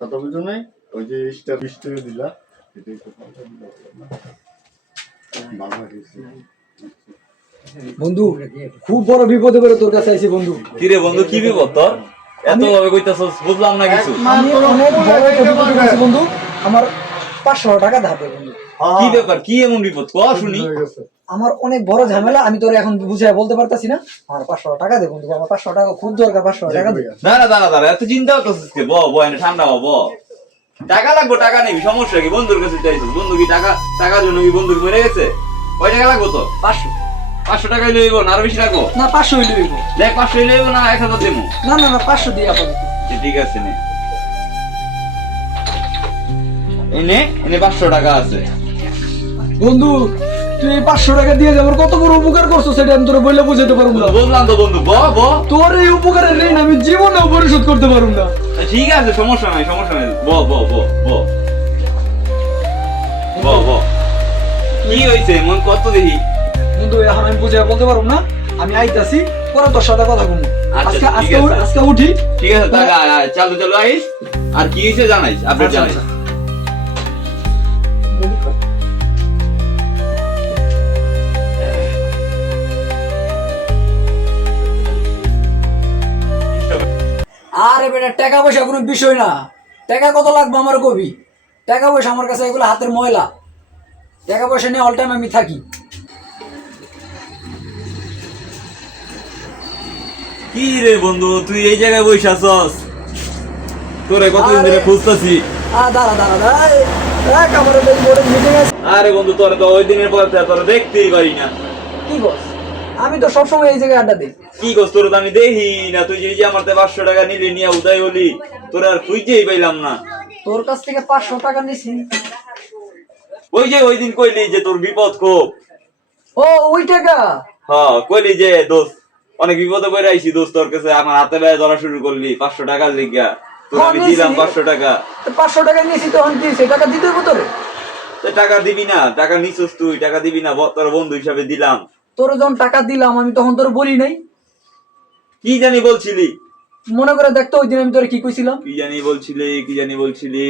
কথা বুঝো নাই? ওই যে স্টার 20 টাকা দিলা, এটাই তো ভালো হয়েছে। বন্ধু খুব বড় বিপদে পড়ে তোর কাছে আইছি বন্ধু। কি রে বন্ধু, কি বিপদ তোর? এত ভাবে কইতাছস, বুঝলাম না কিছু। আমি অনেক বড় একটা বিপদে পড়েছি বন্ধু। আমার 500 টাকা ধার দে বন্ধু। কি ব্যাপার, কি এমন বিপদ ক শুনি? আমার অনেক বড় ঝামেলা, আমি তোরে এখন বুঝায় বলতে পারতাছি না। আমার 500 টাকা দে বন্ধু, আমার 500 টাকা খুব দরকার। 500 টাকা দে। দাঁড়া, এত চিন্তা করতেছিস কে? ব এনে ঠান্ডা হ, ব। টাকা লাগবে, টাকা নেবি, সমস্যা কি? বন্ধুর কাছে চাইছিস, বন্ধু কি টাকার জন্য কি বন্ধু মরে গেছে? কয় টাকা লাগবে তো? 500 টাকাই লইব না, আরো বেশি রাখবো? না 500 হইলে হইব। দেখ 500 লইব না 1000 দেবো? না 500 দিয়ে আপাতত। ঠিক আছে নে, এনে 500 টাকা আছে। বন্ধু তুই এই 500 টাকা দিয়ে আমার কত বড় উপকার করছো সেটা আমি তোরে বইলে বুঝাতে পারবো না। বললাম তো বন্ধু, ব তোর এই উপকারের ঋণ আমি জীবনেও পরিশোধ করতে পারবো না। ঠিক আছে, সমস্যা নাই। ব কি হইছে মন কত দেখি? কিন্তু এখন আমি বুঝাই বলতে পারবো না। আমি আইতাছি, পরে তোর সাথে কথা বলবো। আচ্ছা, আজকে উঠি। ঠিক আছে, চালু আইস। আর কি হইছে জানাইস, আপডেট জানাইস। আরে বেটা, টাকা পয়সা কোনো বিষয় না। টাকা কত লাগবে আমার কবি? টাকা পয়সা আমার কাছে এগুলো হাতের ময়লা। টাকা পয়সা নিয়ে অল টাইম আমি থাকি। কি রে বন্ধু, তুই এই জায়গায় বসে আছস? তোরে কতদিন ধরে খুঁজতাছি। আরে বন্ধু, তোরে তো ওই দিনের পর তোরে দেখতেই পারি না। কি বস? আমি তো সবসময় এই জায়গায় আড্ডা দিই। কি করছ? তোর তো আমি দেখি না। তুই যে আমার 500 টাকা নিলি, নিয়ে উদয় হলি, তোর আর খুঁজেই পাইলাম না। তোর কাছ থেকে 500 টাকা নিছি। ওই দিন কইলি যে তোর বিপদ খুব। ও ওই টাকা? হ্যাঁ, কইলি যে দোস্ত অনেক বিপদে পড়ে আইছি, দোস্ত তোর কাছে আমার হাতে ব্যয় ধরা শুরু করলি 500 টাকার লিগা। তোর আমি দিলাম 500 টাকা। 500 টাকা নিয়েছি, তখন কি সে টাকা দিতে হবে তোরে? টাকা দিবি না? টাকা নিছস তুই, টাকা দিবি না? তোর বন্ধু হিসাবে দিলাম। তোরে যখন টাকা দিলাম আমি তখন তোর বলি নাই? কি জানি বলছিলি? মনে করে দেখতো ওই দিন আমি তোরে কি কইছিলাম? কি জানি বলছিলি?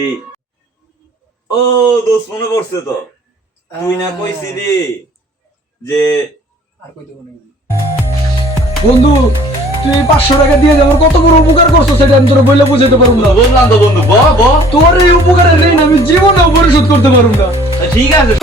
ও দোস্ত, মনে পড়ছে তো। তুই না কইছিলি যে আর কইতে বলি বন্ধু, তুই 500 টাকা দিয়ে আমার কত বড় উপকার করছো সেটা আমি তোরে বইলে বুঝাতে পারবো না। বললাম তো বন্ধু, ব তোর এই উপকারের ঋণ আমি জীবনেও পরিশোধ করতে পারবো না। ঠিক আছে।